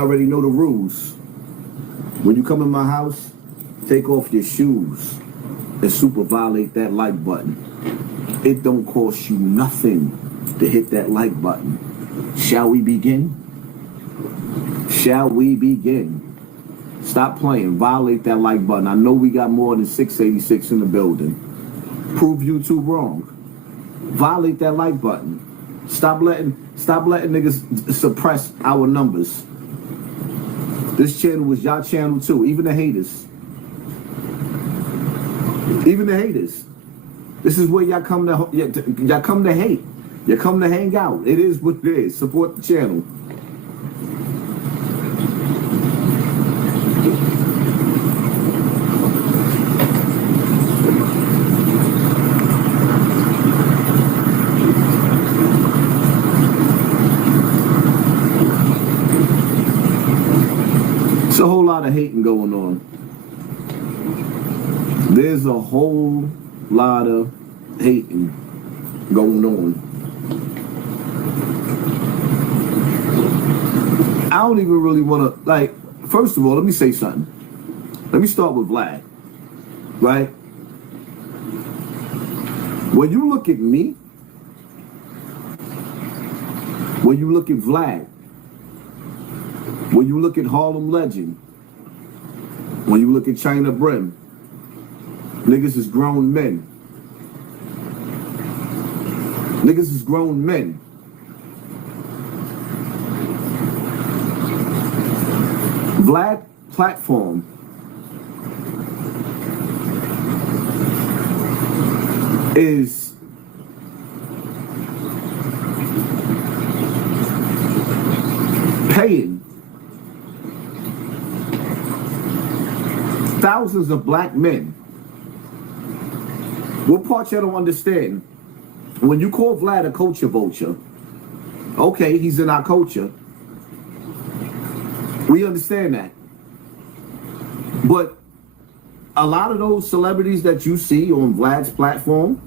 Y'all already know the rules. When you come in my house, take off your shoes and super violate that like button. It don't cost you nothing to hit that like button. Shall we begin? Shall we begin? Stop playing. Violate that like button. I know we got more than 686 in the building. Prove YouTube wrong. Violate that like button. Stop letting niggas suppress our numbers. This channel was y'all channel too. Even the haters. Even the haters. This is where y'all come to hate. You come to hang out. It is what it is. Support the channel. It's a whole lot of hating going on. There's a whole lot of hating going on. I don't even really want to, like, first of all, let me say something. Let me start with Vlad, right? When you look at me, when you look at Vlad, when you look at Harlem Legend, when you look at China Brim, niggas is grown men. Niggas is grown men. Vlad platform is paying thousands of black men. What part y'all don't understand? When you call Vlad a culture vulture, okay, he's in our culture. We understand that. But a lot of those celebrities that you see on Vlad's platform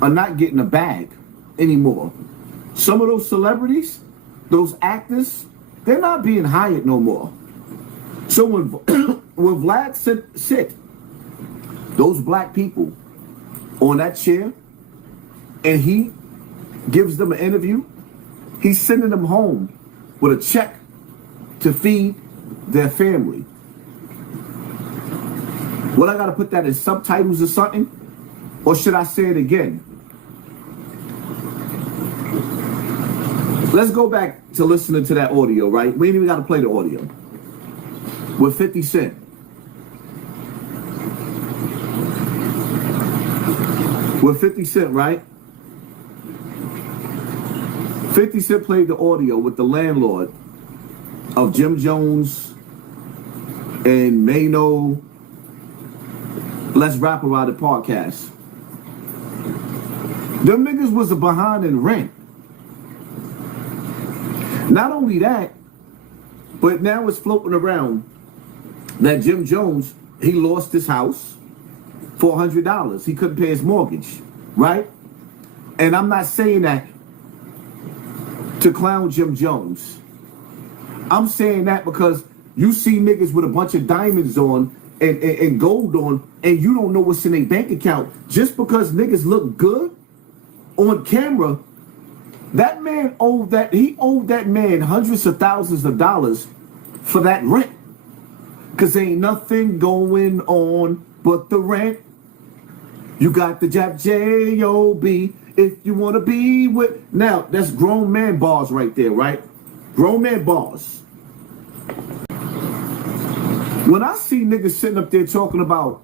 are not getting a bag anymore. Some of those celebrities, those actors, they're not being hired no more. So when Vlad sit those black people on that chair and he gives them an interview, he's sending them home with a check to feed their family. What, I gotta put that in subtitles or something? Or should I say it again? Let's go back to listening to that audio, right? We ain't even gotta play the audio. With 50 Cent. With 50 Cent, right? 50 Cent played the audio with the landlord of Jim Jones and Mano. Let's Rap About It podcast. Them niggas was behind in rent. Not only that, but now it's floating around that Jim Jones, he lost his house for $100. He couldn't pay his mortgage, right? And I'm not saying that to clown Jim Jones. I'm saying that because you see niggas with a bunch of diamonds on and gold on, and you don't know what's in their bank account. Just because niggas look good on camera, that man owed that man hundreds of thousands of dollars for that rent. Cause ain't nothing going on but the rent. You got the J-O-B if you want to be with. Now, that's grown man bars right there, right? Grown man bars. When I see niggas sitting up there talking about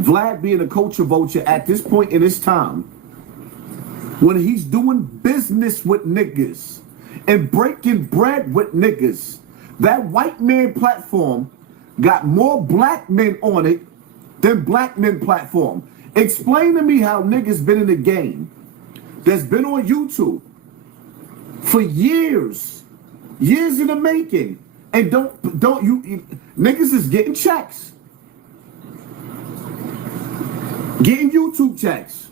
Vlad being a culture vulture at this point in his time, when he's doing business with niggas and breaking bread with niggas, that white man platform got more black men on it than black men platform. Explain to me how niggas been in the game that's been on YouTube for years in the making, and don't you niggas is getting checks, getting YouTube checks,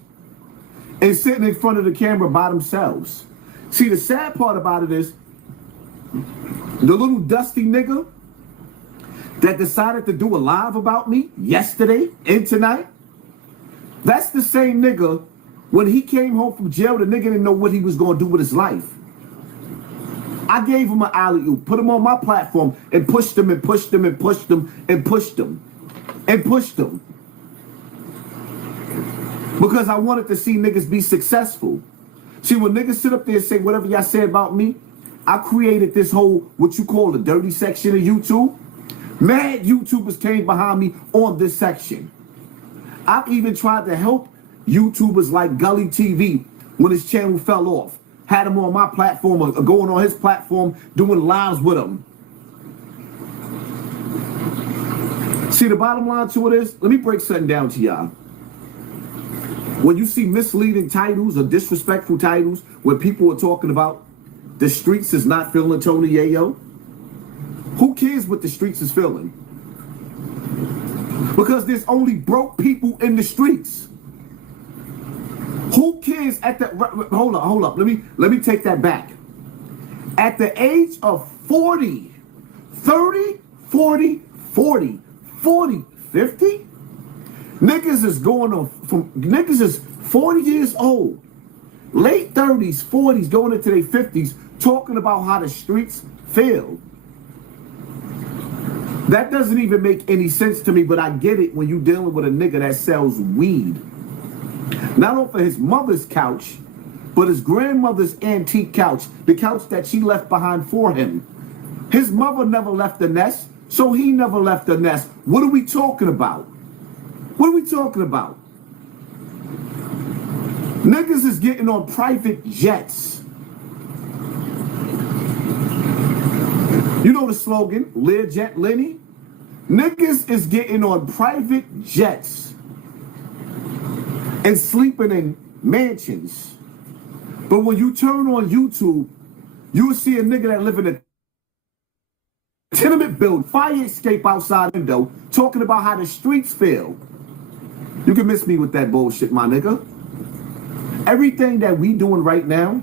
and sitting in front of the camera by themselves. See, the sad part about it is The little dusty nigga that decided to do a live about me yesterday and tonight, that's the same nigga when he came home from jail, the nigga didn't know what he was going to do with his life. I gave him an alley-oop, put him on my platform, and pushed him and pushed him and pushed him and pushed him and pushed him. Because I wanted to see niggas be successful. See, when niggas sit up there and say whatever y'all say about me, I created this whole, what you call the dirty section of YouTube. Mad YouTubers came behind me on this section. I've even tried to help YouTubers like Gully TV when his channel fell off. Had him on my platform or going on his platform doing lives with him. See, the bottom line to it is, let me break something down to y'all. When you see misleading titles or disrespectful titles, when people are talking about the streets is not feeling Tony Yayo, who cares what the streets is feeling? Because there's only broke people in the streets. Who cares at the, hold up, let me take that back. At the age of 40, 30, 40, 40, 40, 50, niggas is going on from, niggas is 40 years old, late 30s, 40s, going into their 50s, talking about how the streets feel. That doesn't even make any sense to me, but I get it when you're dealing with a nigga that sells weed. Not off of his mother's couch, but his grandmother's antique couch, the couch that she left behind for him. His mother never left the nest, so he never left the nest. What are we talking about? What are we talking about? Niggas is getting on private jets. You know the slogan, Learjet Lenny? Niggas is getting on private jets and sleeping in mansions. But when you turn on YouTube, you'll see a nigga that live in a tenement building, fire escape outside the window, talking about how the streets feel. You can miss me with that bullshit, my nigga. Everything that we doing right now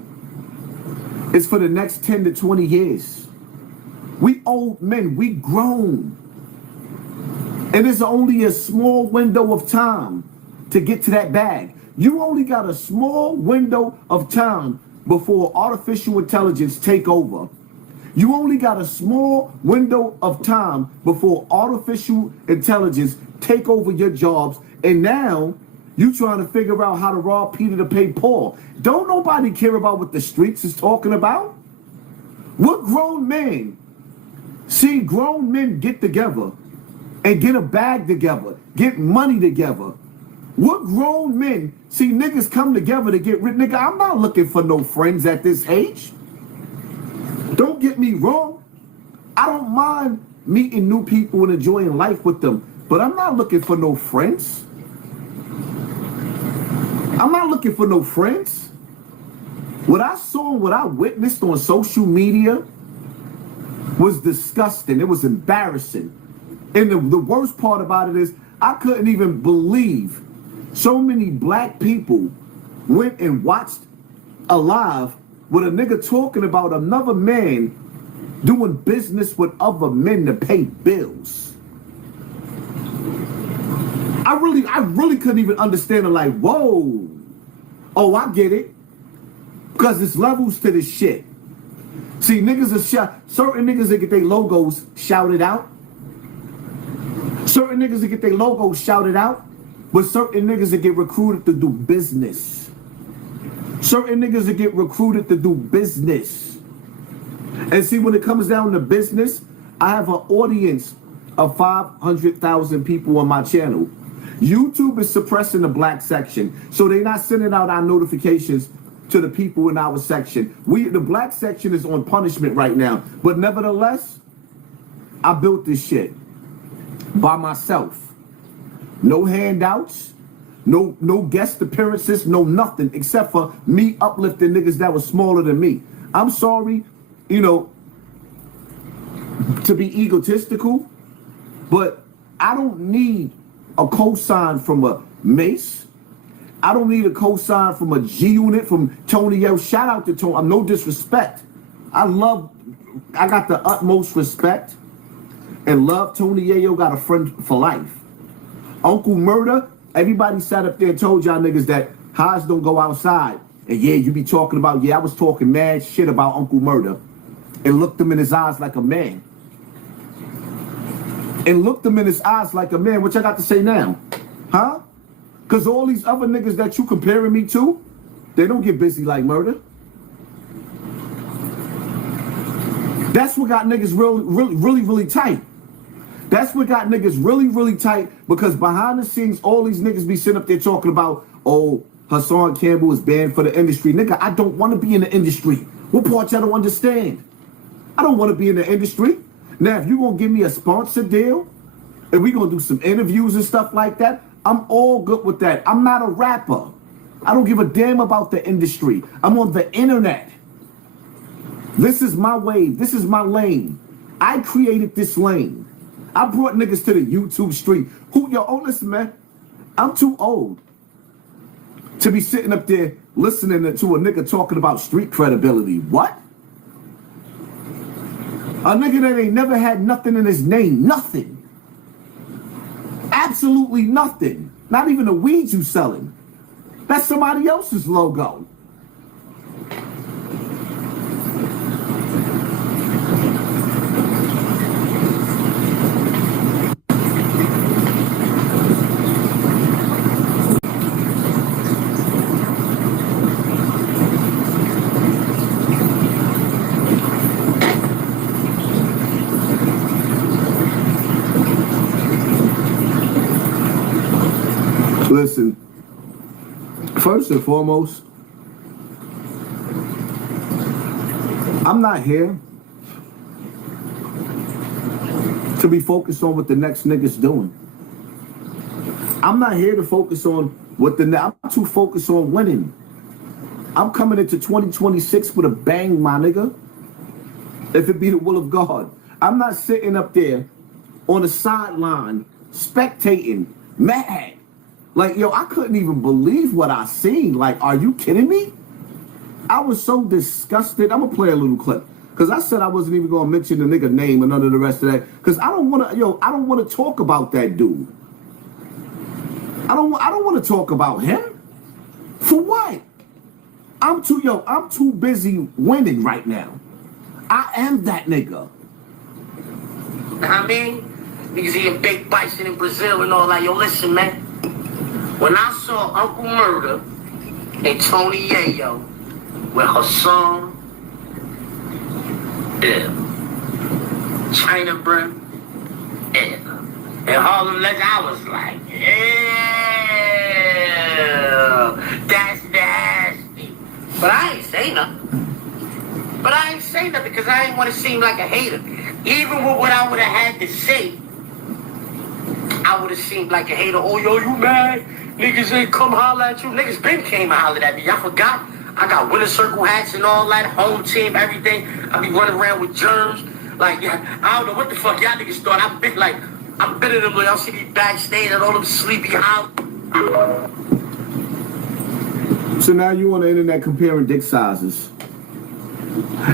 is for the next 10 to 20 years. We old men, we grown. And there's only a small window of time to get to that bag. You only got a small window of time before artificial intelligence take over. You only got a small window of time before artificial intelligence take over your jobs. And now you trying to figure out how to rob Peter to pay Paul. Don't nobody care about what the streets is talking about. What grown men see grown men get together and get a bag together, get money together? What grown men see niggas come together to get rich? Nigga, I'm not looking for no friends at this age. Don't get me wrong. I don't mind meeting new people and enjoying life with them, but I'm not looking for no friends. I'm not looking for no friends. What I saw and what I witnessed on social media was disgusting. It was embarrassing. And the worst part about it is I couldn't even believe so many black people went and watched a live with a nigga talking about another man doing business with other men to pay bills. I really couldn't even understand it. Like, whoa. Oh, I get it. Because there's levels to this shit. See, niggas are certain niggas that get their logos shouted out. Certain niggas that get their logos shouted out. But certain niggas that get recruited to do business. Certain niggas that get recruited to do business. And see, when it comes down to business, I have an audience of 500,000 people on my channel. YouTube is suppressing the black section, so they're not sending out our notifications to the people in our section. The black section is on punishment right now, but nevertheless, I built this shit by myself. No handouts, no guest appearances, no nothing, except for me uplifting niggas that was smaller than me. I'm sorry, you know, to be egotistical, but I don't need a cosign from a Mace. I don't need a cosign from a G Unit, from Tony L. Shout out to Tony. I'm no disrespect. I love I got the utmost respect and love. Tony Yayo got a friend for life. Uncle Murder, everybody sat up there and told y'all niggas that Haas don't go outside. And yeah, you be talking about, yeah, I was talking mad shit about Uncle Murder. And looked him in his eyes like a man. And looked him in his eyes like a man. What y'all got to say now? Huh? Because all these other niggas that you comparing me to, they don't get busy like Murder. That's what got niggas really tight. That's what got niggas really tight, because behind the scenes, all these niggas be sitting up there talking about, oh, Hassan Campbell is banned for the industry. Nigga, I don't want to be in the industry. What part y'all don't understand? I don't want to be in the industry. Now, if you're going to give me a sponsor deal, and we're going to do some interviews and stuff like that, I'm all good with that. I'm not a rapper. I don't give a damn about the industry. I'm on the internet. This is my wave. This is my lane. I created this lane. I brought niggas to the YouTube street. Listen, man. I'm too old to be sitting up there listening to a nigga talking about street credibility. What? A nigga that ain't never had nothing in his name. Nothing. Absolutely nothing. Not even the weed you selling. That's somebody else's logo. Listen, first and foremost, I'm not here to be focused on what the next nigga's doing. I'm not here to focus on what I'm too focused on winning. I'm coming into 2026 with a bang, my nigga. If it be the will of God. I'm not sitting up there on the sideline, spectating, mad. Like, yo, I couldn't even believe what I seen. Like, are you kidding me? I was so disgusted. I'm gonna play a little clip, because I said I wasn't even gonna mention the nigga name and none of the rest of that, because I don't want to talk about that dude. I don't want to talk about him. For what? I'm too busy winning right now. I am that nigga. I mean, niggas eating baked bison in Brazil and all that. Yo, listen, man. When I saw Uncle Murder and Tony Yayo with Hassan, China Brim, and Harlem Legend, I was like, ew, that's nasty. But I ain't say nothing. Because I didn't want to seem like a hater. Even with what I would have had to say, I would have seemed like a hater. Oh, yo, you mad? Niggas ain't come holler at you. Niggas been came and hollered at me. Y'all forgot? I got winter circle hats and all that, home team, everything. I be running around with germs. Like, yeah, I don't know what the fuck y'all niggas thought. I'm better than them. Y'all see me backstage and all them sleepy house. So now you on the internet comparing dick sizes.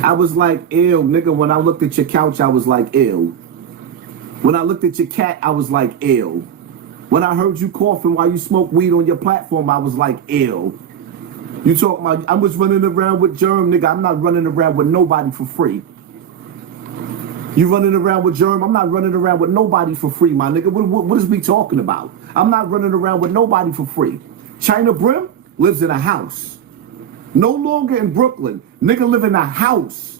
I was like, ew, nigga. When I looked at your couch, I was like, ew. When I looked at your cat, I was like, ew. When I heard you coughing while you smoke weed on your platform, I was like, ew. You talking about, I was running around with germ, nigga. I'm not running around with nobody for free. You running around with germ? I'm not running around with nobody for free, my nigga. What is we talking about? I'm not running around with nobody for free. China Brim lives in a house. No longer in Brooklyn. Nigga live in a house.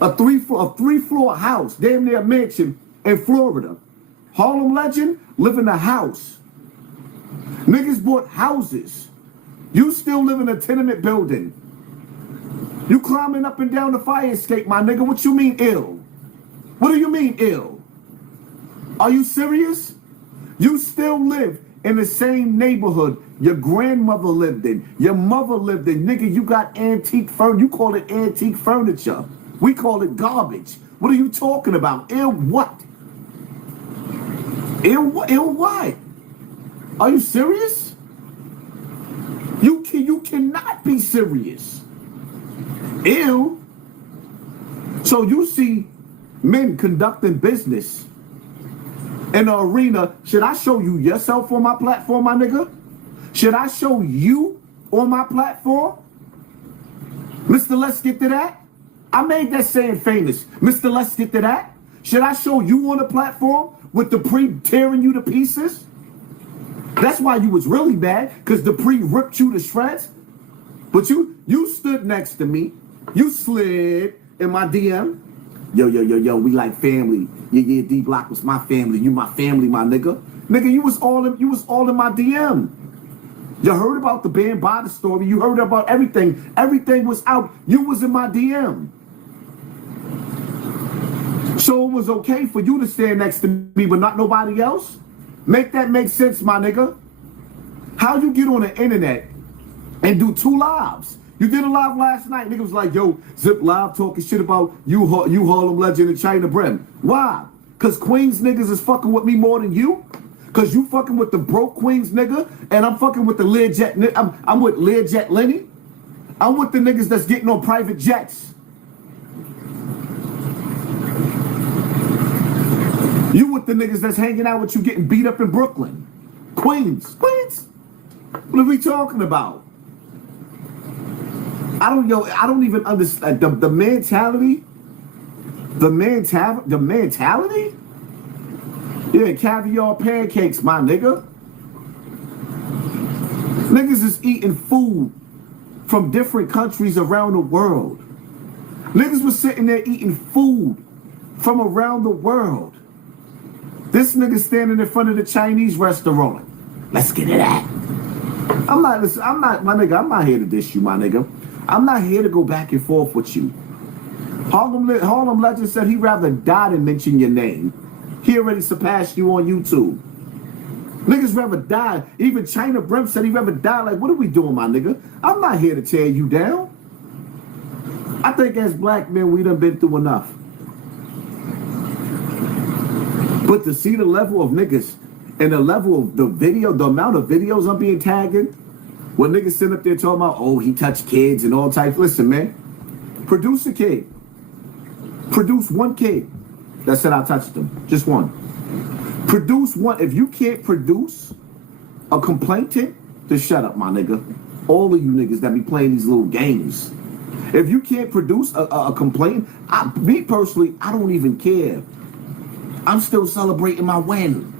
A three-floor house. Damn near a mansion in Florida. Harlem Legend live in a house. Niggas bought houses. You still live in a tenement building. You climbing up and down the fire escape, my nigga. What you mean ill? What do you mean ill? Are you serious? You still live in the same neighborhood your grandmother lived in, your mother lived in. Nigga, you got antique furniture. You call it antique furniture. We call it garbage. What are you talking about? Ill what? Ill what? Are you serious? You cannot be serious. Ill. So you see men conducting business in the arena. Should I show you yourself on my platform, my nigga? Should I show you on my platform? Mr. Let's Get to That? I made that saying famous. Mr. Let's Get to That? Should I show you on the platform with Dupree tearing you to pieces? That's why you was really mad, because Dupree ripped you to shreds. But you stood next to me. You slid in my DM. Yo, we like family. Yeah, D-Block was my family. You my family, my nigga. Nigga, you was all in my DM. You heard about the band body story. You heard about everything. Everything was out. You was in my DM. So it was okay for you to stand next to me, but not nobody else? Make that make sense, my nigga. How you get on the internet and do 2 lives? You did a live last night. Nigga was like, yo, Zip Live talking shit about you Harlem legend and China Brim. Why? Because Queens niggas is fucking with me more than you? Because you fucking with the broke Queens nigga and I'm fucking with the Learjet. I'm with Learjet Lenny. I'm with the niggas that's getting on private jets. You with the niggas that's hanging out with you getting beat up in Brooklyn. Queens. What are we talking about? I don't even understand the mentality. The mentality? Yeah, caviar pancakes, my nigga. Niggas is eating food from different countries around the world. Niggas was sitting there eating food from around the world. This nigga standing in front of the Chinese restaurant. Let's get it at. I'm not here to diss you, my nigga. I'm not here to go back and forth with you. Harlem Legend said he'd rather die than mention your name. He already surpassed you on YouTube. Niggas rather die. Even China Brim said he'd rather die. Like, what are we doing, my nigga? I'm not here to tear you down. I think as black men, we done been through enough. But to see the level of niggas and the level of the amount of videos I'm being tagged in, when niggas sit up there talking about, oh, he touched kids and all types. Listen, man, produce a kid. Produce one kid that said I touched them. Just one. Produce one. If you can't produce a complainant, then shut up, my nigga. All of you niggas that be playing these little games. If you can't produce a complaint, me personally, I don't even care. I'm still celebrating my win.